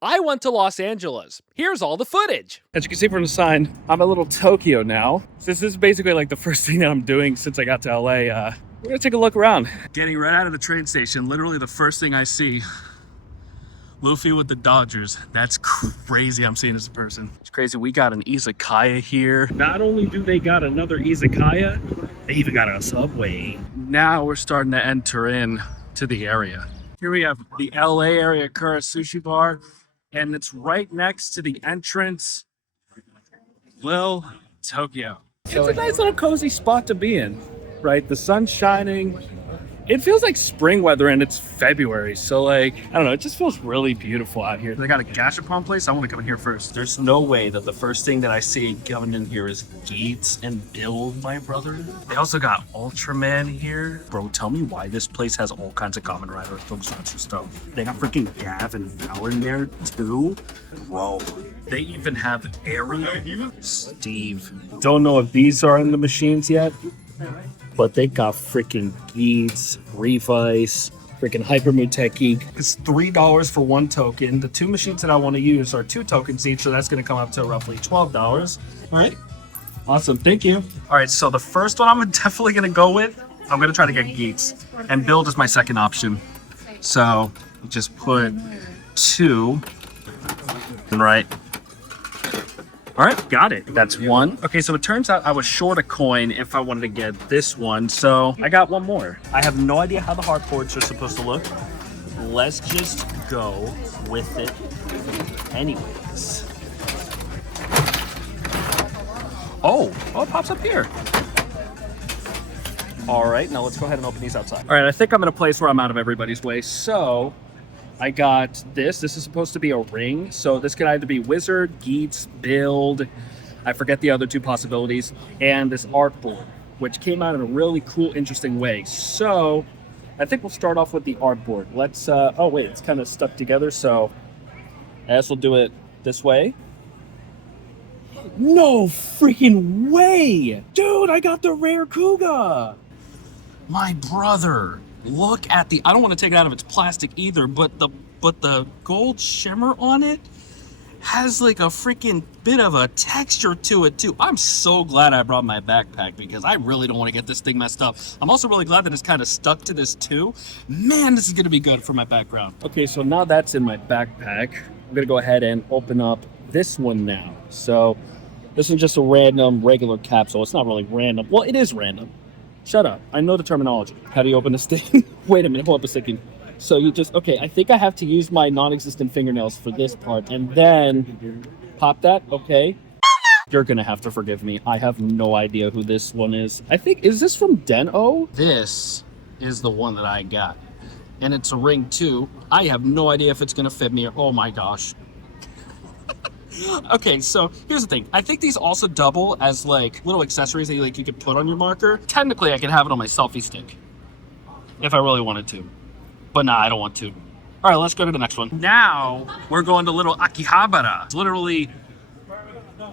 I went to Los Angeles. Here's all the footage. As you can see from the sign, I'm a little Tokyo now. This is basically like the first thing that I'm doing since I got to LA. We're gonna take a look around. Getting right out of the train station, literally the first thing I see, Luffy with the Dodgers. That's crazy I'm seeing this in person. It's crazy, we got an izakaya here. Not only do they got another izakaya, they even got a Subway. Now we're starting to enter in to the area. Here we have the LA area Kura Sushi Bar, and it's right next to the entrance, Lil Tokyo. It's a nice little cozy spot to be in, right? The sun's shining. It feels like spring weather and it's February. So like, I don't know, it just feels really beautiful out here. They got a gashapon place. I want to come in here first. There's no way that the first thing that I see coming in here is Gates and Bill, my brother. They also got Ultraman here. Bro, tell me why this place has all kinds of Kamen Rider tokusatsu stuff. They got freaking Gav and Val in there too. Bro, they even have Ariel. Steve. Don't know if these are in the machines yet, but they got freaking Geats, Revice, freaking Hyper Muteki. It's $3 for one token. The two machines that I want to use are 2 tokens each, so that's going to come up to roughly $12. All right. Awesome. Thank you. All right. So the first one I'm definitely going to go with, I'm going to try to get Geats. And Build is my second option. So just put 2. Right. All right, got it. That's 1. Okay, so it turns out I was short a coin if I wanted to get this one, so I got one more. I have no idea how the hard ports are supposed to look. Let's just go with it anyways. Oh, it pops up here. All right, now let's go ahead and open these outside. All right, I think I'm in a place where I'm out of everybody's way, so I got this. This is supposed to be a ring. So this could either be Wizard, Geats, Build. I forget the other 2 possibilities. And this art board, which came out in a really cool, interesting way. So I think we'll start off with the art board. Let's, oh wait, it's kind of stuck together. So I guess we'll do it this way. No freaking way! Dude, I got the rare Kuga! My brother. Look at the, I don't want to take it out of its plastic either, but the gold shimmer on it has like a freaking bit of a texture to it too. I'm so glad I brought my backpack because I really don't want to get this thing messed up. I'm also really glad that it's kind of stuck to this too. Man, this is going to be good for my background. Okay, so now that's in my backpack. I'm going to go ahead and open up this one now. So this is just a random regular capsule. It's not really random. Well, it is random. Shut up. I know the terminology. How do you open this thing? Wait a minute. Hold up a second. So you just, okay, I think I have to use my non-existent fingernails for this part and then pop that. Okay. You're going to have to forgive me. I have no idea who this one is. I think, is this from Den-O? This is the one that I got. And it's a ring too. I have no idea if it's going to fit me. Oh my gosh. Okay, so here's the thing. I think these also double as like little accessories that you could put on your marker. Technically, I could have it on my selfie stick if I really wanted to. But nah, I don't want to. All right, let's go to the next one. Now, we're going to little Akihabara. It's literally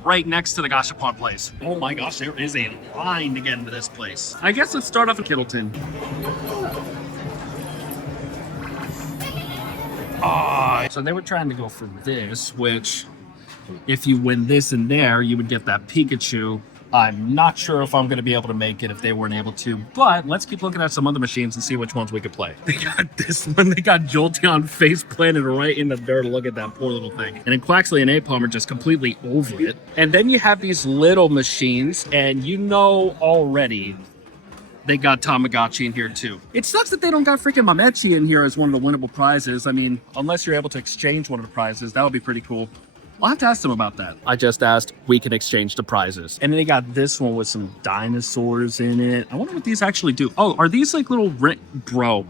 right next to the gashapon place. Oh my gosh, there is a line to get into this place. I guess let's start off in Kittleton. So they were trying to go for this, which if you win this and there, you would get that Pikachu. I'm not sure if I'm going to be able to make it if they weren't able to, but let's keep looking at some other machines and see which ones we could play. They got this one. They got Jolteon face planted right in the dirt. Look at that poor little thing. And then Quaxley and Apom are just completely over it. And then you have these little machines, and you know already they got Tamagotchi in here too. It sucks that they don't got freaking Mamechi in here as one of the winnable prizes. I mean, unless you're able to exchange one of the prizes, that would be pretty cool. I'll have to ask them about that. I just asked, we can exchange the prizes. And then they got this one with some dinosaurs in it. I wonder what these actually do. Oh, are these like little, bro,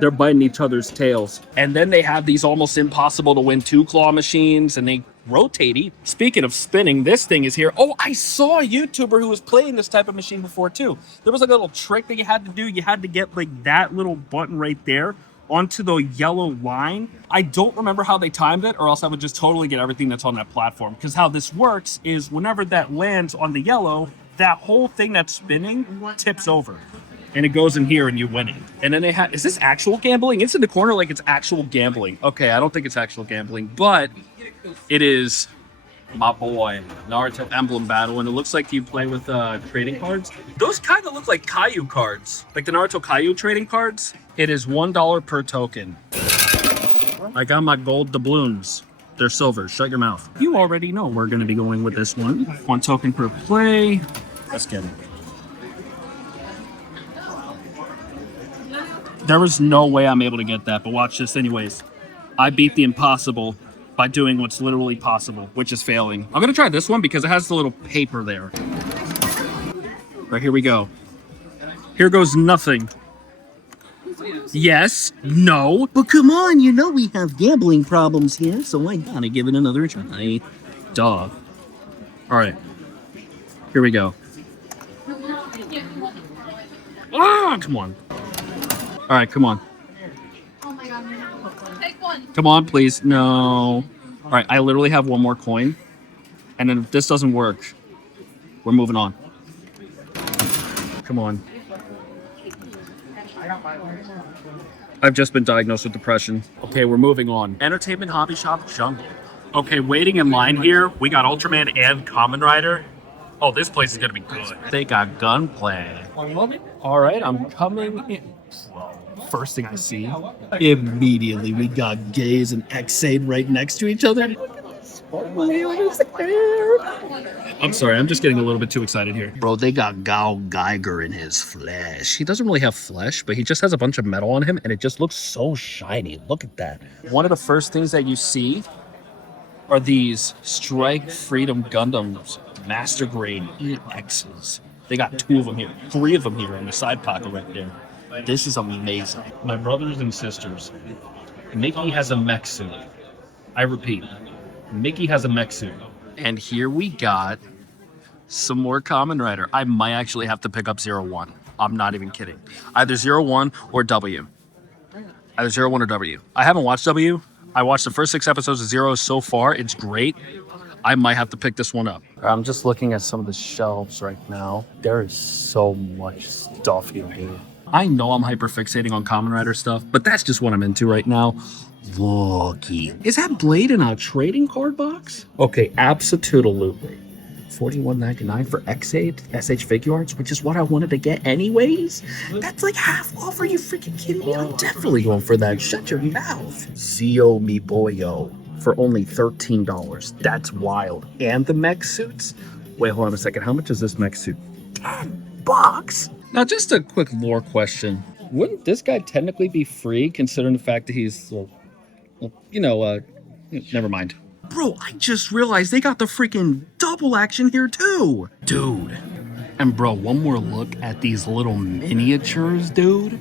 they're biting each other's tails. And then they have these almost impossible to win 2-claw machines, and they rotate. Speaking of spinning, this thing is here. Oh, I saw a YouTuber who was playing this type of machine before too. There was like a little trick that you had to do. You had to get like that little button right there onto the yellow line. I don't remember how they timed it, or else I would just totally get everything that's on that platform. Because how this works is whenever that lands on the yellow, that whole thing that's spinning tips over. and it goes in here and you win it. And then they have, is this actual gambling? It's in the corner like it's actual gambling. Okay, I don't think it's actual gambling, but it is my boy, Naruto Emblem Battle, and it looks like you play with trading cards. Those kind of look like Caillou cards, like the Naruto Caillou trading cards. It is $1 per token. I got my gold doubloons. They're silver. Shut your mouth. You already know we're going to be going with this one. 1 token per play. Let's get it. There was no way I'm able to get that, but watch this anyways. I beat the impossible by doing what's literally possible, which is failing. I'm gonna try this one because it has the little paper there. Right, here we go. Here goes nothing. Yes, no. But come on, you know we have gambling problems here, so I gotta give it another try. Duh. All right, here we go. Ah, come on. All right, come on. Oh my god. Take one. Come on, please. No. All right, I literally have one more coin. And then if this doesn't work, we're moving on. Come on. I've just been diagnosed with depression. Okay, we're moving on. Entertainment Hobby Shop Jungle. Okay, waiting in line here, we got Ultraman and Kamen Rider. Oh, this place is gonna be good. They got gunplay. All right, I'm coming in. First thing I see. Immediately, we got gays and Xade right next to each other. I'm sorry, I'm just getting a little bit too excited here. Bro, they got Gao Geiger in his flesh. He doesn't really have flesh, but he just has a bunch of metal on him, and it just looks so shiny. Look at that. One of the first things that you see are these Strike Freedom Gundams Master Grade EXs. They got 2 of them here, 3 of them here in the side pocket right there. This is amazing. My brothers and sisters, Mickey has a mech suit. I repeat, Mickey has a mech suit. And here we got some more Kamen Rider. I might actually have to pick up 01. I'm not even kidding. Either 01 or W. Either 01 or W. I haven't watched W. I watched the first 6 episodes of Zero so far. It's great. I might have to pick this one up. I'm just looking at some of the shelves right now. There is so much stuff here, dude. I know I'm hyper-fixating on Kamen Rider stuff, but that's just what I'm into right now. Looky. Is that Blade in a trading card box? Okay, absolutely. $41.99 for Xade SH Figure Arts, which is what I wanted to get anyways. That's like half off. Are you freaking kidding me? I'm definitely going for that. Shut your mouth. Zio Mi Boyo for only $13. That's wild. And the mech suits? Wait, hold on a second. How much is this mech suit? $10. Now, just a quick lore question. Wouldn't this guy technically be free, considering the fact that he's, never mind. Bro, I just realized they got the freaking double action here, too. Dude. And bro, one more look at these little miniatures, dude.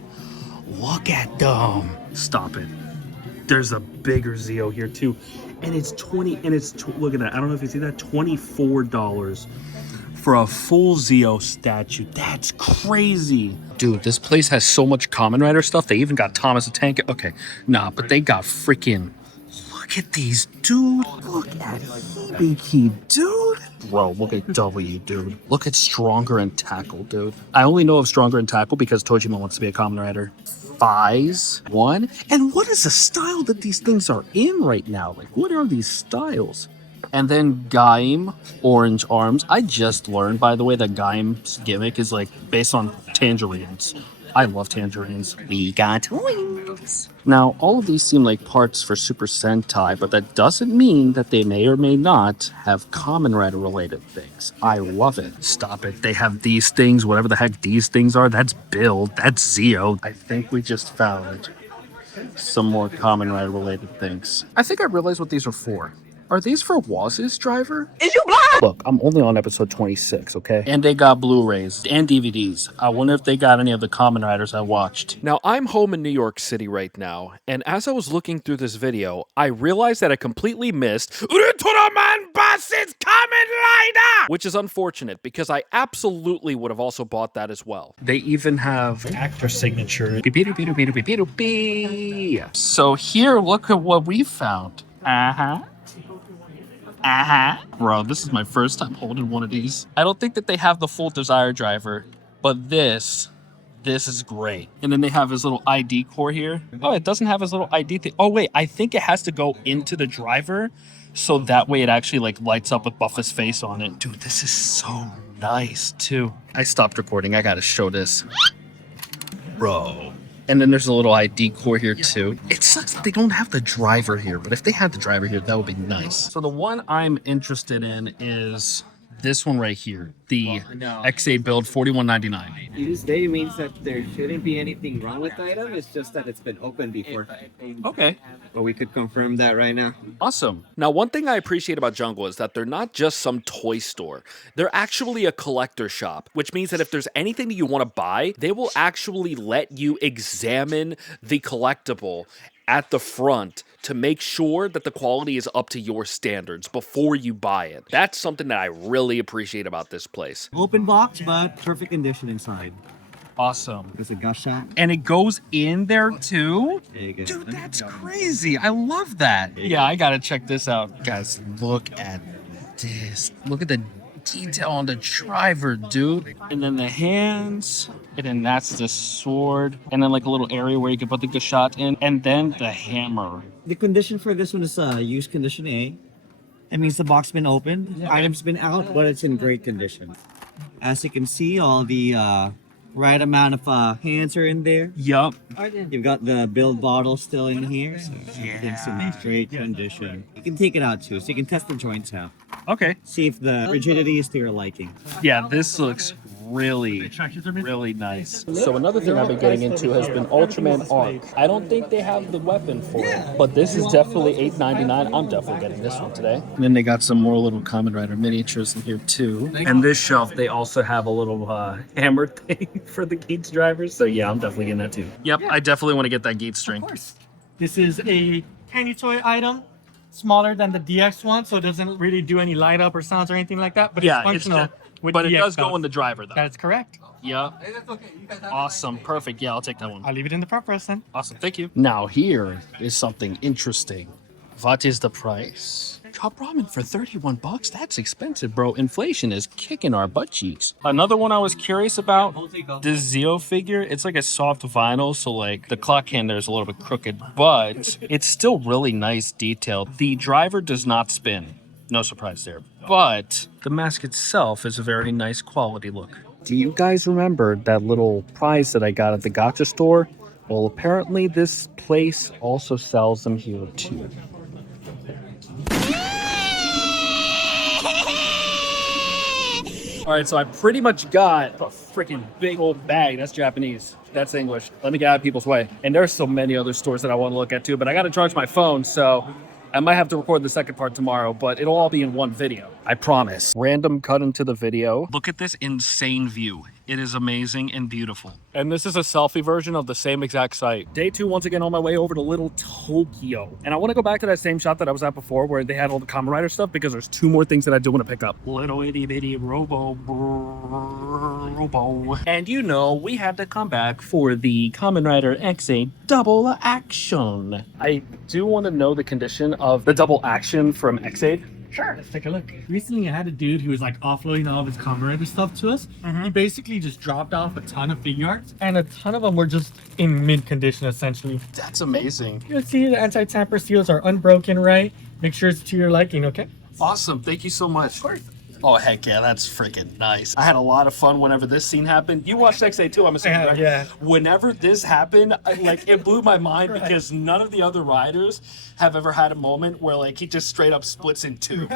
Look at them. Stop it. There's a bigger Zeo here, too. And it's look at that. I don't know if you see that. $24. For a full Zeo statue. That's crazy. Dude, this place has so much Kamen Rider stuff. They even got Thomas the Tank. Okay, nah, but they got freaking... Look at these, dude. Look at Hibiki, dude. Bro, look at W, dude. Look at Stronger and Tackle, dude. I only know of Stronger and Tackle because Tojima wants to be a Kamen Rider. Fies, 1. And what is the style that these things are in right now? Like, what are these styles? And then Gaim, Orange Arms. I just learned, by the way, that Gaim's gimmick is like based on tangerines. I love tangerines. We got toys. Now, all of these seem like parts for Super Sentai, but that doesn't mean that they may or may not have Kamen Rider related things. I love it. Stop it. They have these things, whatever the heck these things are. That's Build. That's Zeo. I think we just found some more Kamen Rider related things. I think I realized what these are for. Are these for Waz's driver? Is you blind? Look, I'm only on episode 26, okay? And they got Blu-rays and DVDs. I wonder if they got any of the Kamen Riders I watched. Now, I'm home in New York City right now, and as I was looking through this video, I realized that I completely missed Ultraman Bass's Kamen Rider! Which is unfortunate, because I absolutely would have also bought that as well. They even have actor signature. So here, look at what we found. Bro, this is my first time holding one of these. I don't think that they have the full Desire driver, but this This is great. And then they have his little ID core here. Oh, it doesn't have his little ID thing. Oh, wait, I think it has to go into the driver so that way it actually like lights up with Buffa's face on it. Dude, this is so nice too. I stopped recording. I gotta show this. Bro. And then there's a little ID core here too. It sucks that they don't have the driver here, but if they had the driver here, that would be nice. So the one I'm interested in is this one right here, the XA build 4199. Tuesday means that there shouldn't be anything wrong with the item. It's just that it's been opened before. Okay, But we could confirm that right now. awesome. Now, one thing I appreciate about Jungle is that they're not just some toy store. They're actually a collector shop, which means that if there's anything that you want to buy, they will actually let you examine the collectible at the front to make sure that the quality is up to your standards before you buy it. That's something that I really appreciate about this place. Open box, but perfect condition inside. Awesome. There's a gush shot. And it goes in there too? There you go. Dude, that's crazy. I love that. Yeah, I gotta check this out. Guys, look at this. Look at the detail on the driver, dude. And then the hands. And then that's the sword. And then like a little area where you can put the shot in. And then the hammer. The condition for this one is used condition A. That means the box been opened, item's been out, but it's in great condition. As you can see, all the right amount of hands are in there. Yup. You've got the build bottle still in here, so it's in great condition. You can take it out too, so you can test the joints out. Okay. See if the rigidity is to your liking. Yeah, this looks really nice. So another thing I've been getting into has been Ultraman Arc. I don't think they have the weapon for it, but this is definitely $8.99. I'm definitely getting this one today. And then they got some more little Kamen Rider miniatures in here too. And this shelf, they also have a little hammer thing for the Geats drivers. So yeah, I'm definitely getting that too. Yep, I definitely want to get that Geats string. Of course. This is a tiny toy item, smaller than the DX one, so it doesn't really do any light up or sounds or anything like that. But Yeah, it's functional. it's with but it DX does go belts. in the driver though. That's correct. Yep. Awesome. Perfect. Yeah, I'll take that one. I'll leave it in the front for us then. Awesome. Thank you. Now here is something interesting. What is the price? Chop ramen for 31 bucks? That's expensive, bro. Inflation is kicking our butt cheeks. Another one I was curious about, this Zeo figure. It's like a soft vinyl, so like the clock hand there is a little bit crooked, but it's still really nice detail. The driver does not spin. No surprise there. But the mask itself is a very nice quality look. Do you guys remember that little prize that I got at the Gacha store? Well, apparently this place also sells them here too. All right, so I pretty much got a freaking big old bag. That's Japanese. That's English. Let me get out of people's way. And there's so many other stores that I want to look at too, but I got to charge my phone, so I might have to record the second part tomorrow, but it'll all be in one video. I promise. Random cut into the video. Look at this insane view. It is amazing and beautiful. And this is a selfie version of the same exact site. Day 2, once again, on my way over to Little Tokyo. And I want to go back to that same shop that I was at before where they had all the Kamen Rider stuff because there's 2 more things that I do want to pick up. Little itty bitty robo. And you know, we had to come back for the Kamen Rider XA double action. I do want to know the condition of the double action from XA. Sure. Let's take a look. Recently, I had a dude who was like offloading all of his Kamen Rider stuff to us. He basically just dropped off a ton of figure arts, and a ton of them were just in mint condition, essentially. That's amazing. You'll see the anti-tamper seals are unbroken, right? Make sure it's to your liking, okay? Awesome. Thank you so much. Of course. Oh, heck yeah, that's freaking nice. I had a lot of fun whenever this scene happened. You watched XA too, I'm assuming, right? Yeah. Whenever this happened, it blew my mind because none of the other riders have ever had a moment where like he just straight up splits in 2.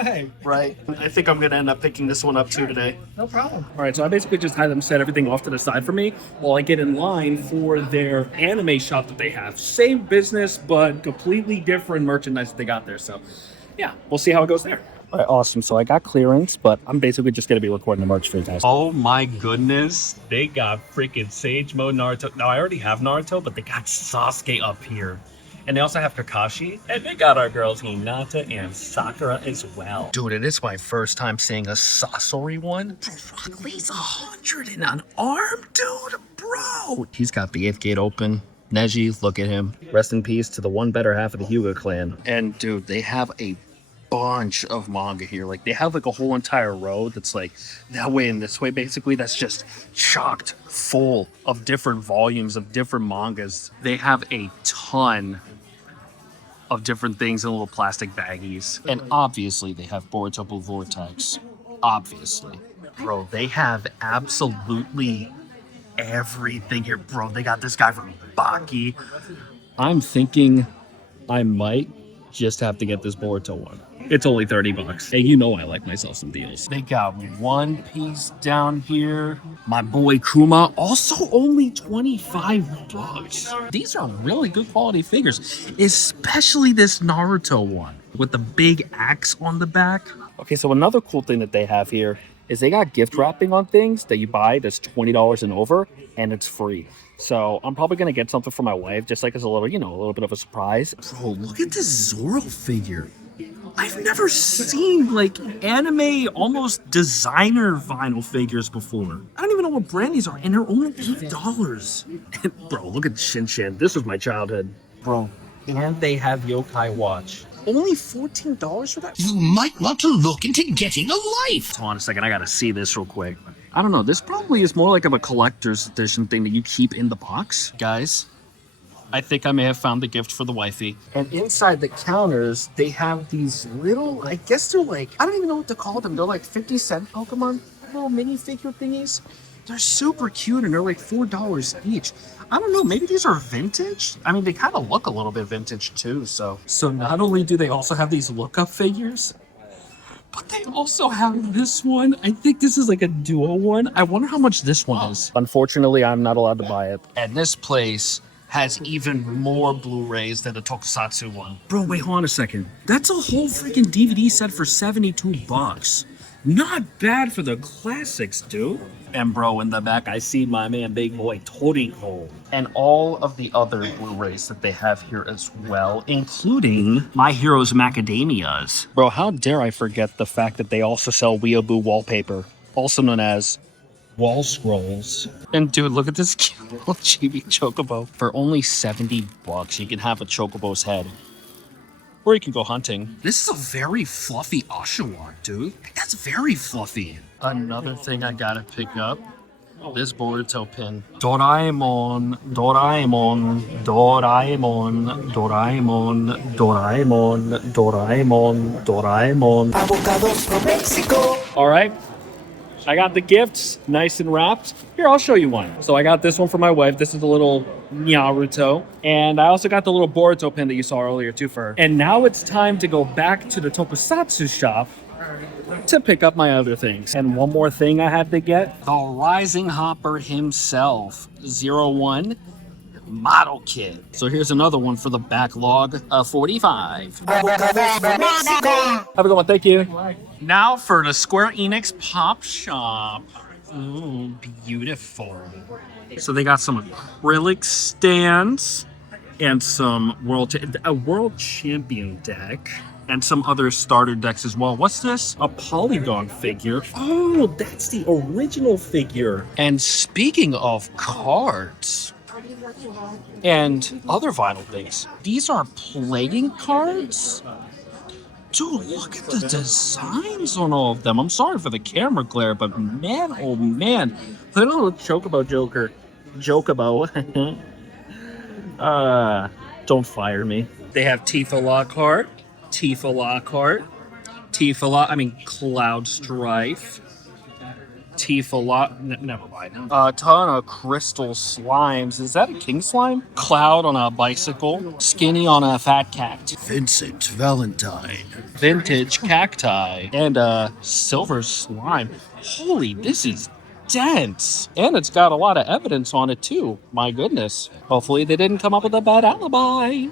Right? I think I'm going to end up picking this one up too today. No problem. All right, so I basically just had them set everything off to the side for me while I get in line for their anime shop that they have. Same business, but completely different merchandise that they got there. So yeah, we'll see how it goes there. All right, awesome. So I got clearance, but I'm basically just going to be recording the merch for you guys. Oh my goodness. They got freaking Sage Mode Naruto. Now, I already have Naruto, but they got Sasuke up here. And they also have Kakashi. And they got our girls Hinata and Sakura as well. Dude, it is my first time seeing a Sasori one. Rock Lee's 100 in an arm, dude, bro. He's got the 8th gate open. Neji, look at him. Rest in peace to the one better half of the Hyuga clan. And dude, they have a bunch of manga here. Like they have like a whole entire row that's like that way and this way, basically, that's just chocked full of different volumes of different mangas. They have a ton of different things in little plastic baggies. And obviously they have Boruto Blue Vortex. Obviously. Bro, they have absolutely everything here. Bro, they got this guy from Baki. I'm thinking I might just have to get this Boruto one. It's only 30 bucks. Hey, you know I like myself some deals. They got One Piece down here. My boy Kuma, also only 25 bucks. These are really good quality figures, especially this Naruto one with the big axe on the back. Okay, so another cool thing that they have here is they got gift wrapping on things that you buy that's $20 and over, and it's free. So I'm probably gonna get something for my wife, just like as a little, you know, a little bit of a surprise. Bro, look at this Zoro figure. I've never seen like anime, almost designer vinyl figures before. I don't even know what brand these are, and they're only $8. Bro, look at Shin-Chan. This was my childhood. Bro, and they have Yokai Watch. Only $14 for that? You might want to look into getting a life. Hold on a second, I gotta see this real quick. I don't know, this probably is more like of a collector's edition thing that you keep in the box. Guys, I think I may have found the gift for the wifey. And inside the counters, they have these little, I guess they're like, I don't even know what to call them. They're like 50-cent Pokemon little minifigure thingies. They're super cute and they're like $4 each. I don't know, maybe these are vintage? I mean, they kind of look a little bit vintage too, so. So not only do they also have these lookup figures, but they also have this one. I think this is like a duo one. I wonder how much this one is. Unfortunately, I'm not allowed to buy it. And this place has even more Blu-rays than the Tokusatsu one. Bro, wait, hold on a second. That's a whole freaking DVD set for 72 bucks. Not bad for the classics, dude. And bro, in the back, I see my man, big boy Toriko. And all of the other Blu-rays that they have here as well, including My Heroes Macadamias. Bro, how dare I forget the fact that they also sell Weeaboo wallpaper, also known as wall scrolls. And dude, look at this cute little chibi chocobo. For only 70 bucks, you can have a chocobo's head. Or you can go hunting. This is a very fluffy Oshawott, dude. That's very fluffy. Another thing I gotta pick up, this Boruto pin. Doraemon, Doraemon, Doraemon, Doraemon, Doraemon, Doraemon, Doraemon. Avocados from Mexico. All right. I got the gifts nice and wrapped. Here, I'll show you one. So I got this one for my wife. This is the little Naruto. And I also got the little Boruto pin that you saw earlier too for her. And now it's time to go back to the Tokusatsu shop to pick up my other things. And one more thing I had to get. The Rising Hopper himself, 01 Model Kit. So here's another one for the backlog of 45. Have a good one, thank you. Now for the Square Enix Pop Shop. Ooh, beautiful. So they got some acrylic stands and some a World Champion deck and some other starter decks as well. What's this? A Polygon figure. Oh, that's the original figure. And speaking of cards and other vinyl things, these are playing cards? Dude, look at the designs on all of them. I'm sorry for the camera glare, but man, oh man. Look at the little Chocobo Joker. Chocobo. Don't fire me. They have Tifa Lockhart, Tifa Lockhart, Cloud Strife, never mind. A ton of crystal slimes. Is that a king slime? Cloud on a bicycle. Skinny on a fat cat. Vincent Valentine. Vintage cacti. And a silver slime. Holy, this is dense. And it's got a lot of evidence on it too. My goodness. Hopefully they didn't come up with a bad alibi.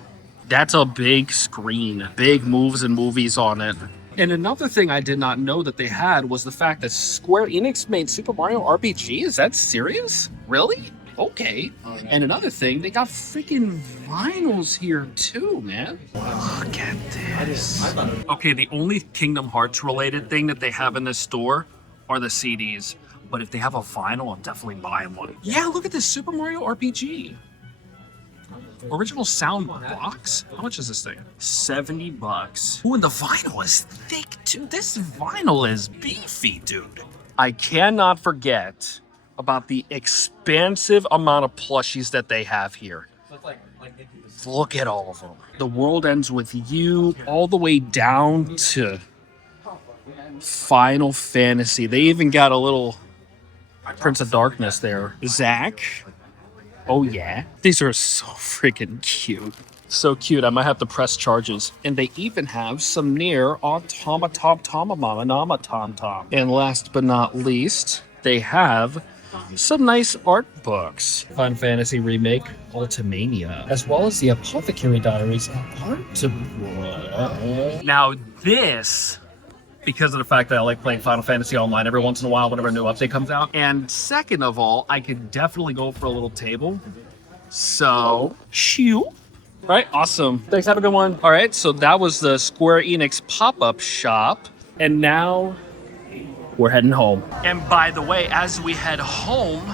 That's a big screen. Big moves and movies on it. And another thing I did not know that they had was the fact that Square Enix made Super Mario RPG. Is that serious? Really? Okay. And another thing, they got freaking vinyls here too, man. Look at this. Okay, the only Kingdom Hearts related thing that they have in this store are the CDs. But if they have a vinyl, I'm definitely buying one. Yeah, look at this Super Mario RPG. Original sound box? How much is this thing? 70 bucks. Ooh, and the vinyl is thick, dude. This vinyl is beefy, dude. I cannot forget about the expansive amount of plushies that they have here. Look at all of them. The World Ends With You, all the way down to Final Fantasy. They even got a little Prince of Darkness there. Zach. Oh yeah. These are so freaking cute. So cute. I might have to press charges. And they even have some near Automatom. And last but not least, they have some nice art books. Final Fantasy Remake Ultimania, as well as the Apothecary Diaries art book. Now this, because of the fact that I like playing Final Fantasy Online every once in a while whenever a new update comes out. And second of all, I could definitely go for a little table. So, shoo. All right, awesome. Thanks, have a good one. All right, so that was the Square Enix pop-up shop. And now we're heading home. And by the way, as we head home,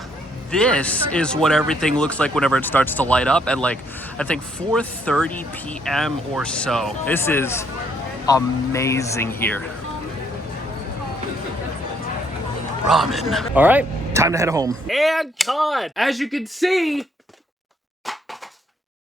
this is what everything looks like whenever it starts to light up at like, I think 4:30 p.m. or so. This is amazing here. Ramen. All right, time to head home. And cut. As you can see,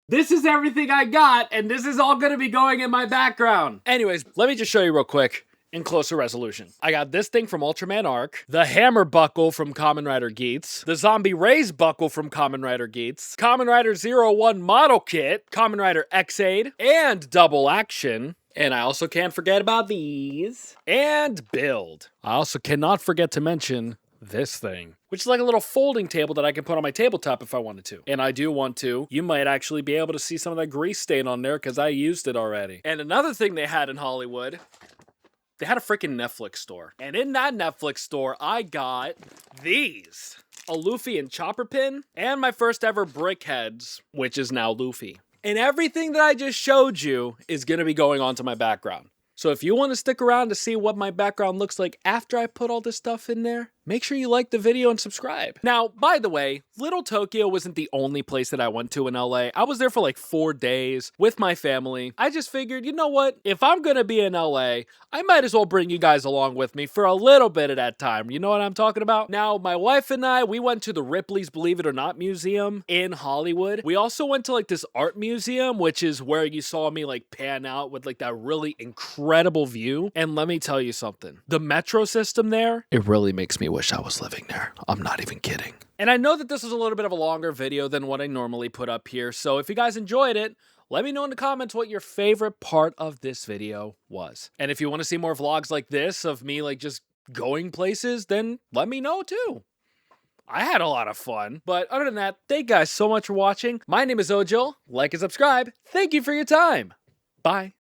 this is everything I got, and this is all gonna be going in my background. Anyways, let me just show you real quick in closer resolution. I got this thing from Ultraman Arc, the hammer buckle from Kamen Rider Geats, the zombie raise buckle from Kamen Rider Geats, Kamen Rider 01 model kit, Kamen Rider X-Aid, and Double Action. And I also can't forget about these. And Build. I also cannot forget to mention this thing, which is like a little folding table that I can put on my tabletop if I wanted to. And I do want to. You might actually be able to see some of that grease stain on there because I used it already. And another thing they had in Hollywood, they had a freaking Netflix store. And in that Netflix store, I got these. A Luffy and Chopper pin, and my first ever Brickheads, which is now Luffy. And everything that I just showed you is going to be going onto my background. So if you want to stick around to see what my background looks like after I put all this stuff in there, make sure you like the video and subscribe. Now, by the way, Little Tokyo wasn't the only place that I went to in LA. I was there for like 4 days with my family. I just figured, you know what? If I'm gonna be in LA, I might as well bring you guys along with me for a little bit at that time. You know what I'm talking about? Now, my wife and I, we went to the Ripley's Believe It or Not Museum in Hollywood. We also went to like this art museum, which is where you saw me like pan out with like that really incredible view. And let me tell you something. The metro system there, it really makes me wish I was living there. I'm not even kidding. And I know that this is a little bit of a longer video than what I normally put up here, so if you guys enjoyed it, let me know in the comments what your favorite part of this video was. And if you want to see more vlogs like this of me like just going places, then let me know too. I had a lot of fun. But other than that, thank you guys so much for watching. My name is OJil. Like and subscribe. Thank you for your time. Bye.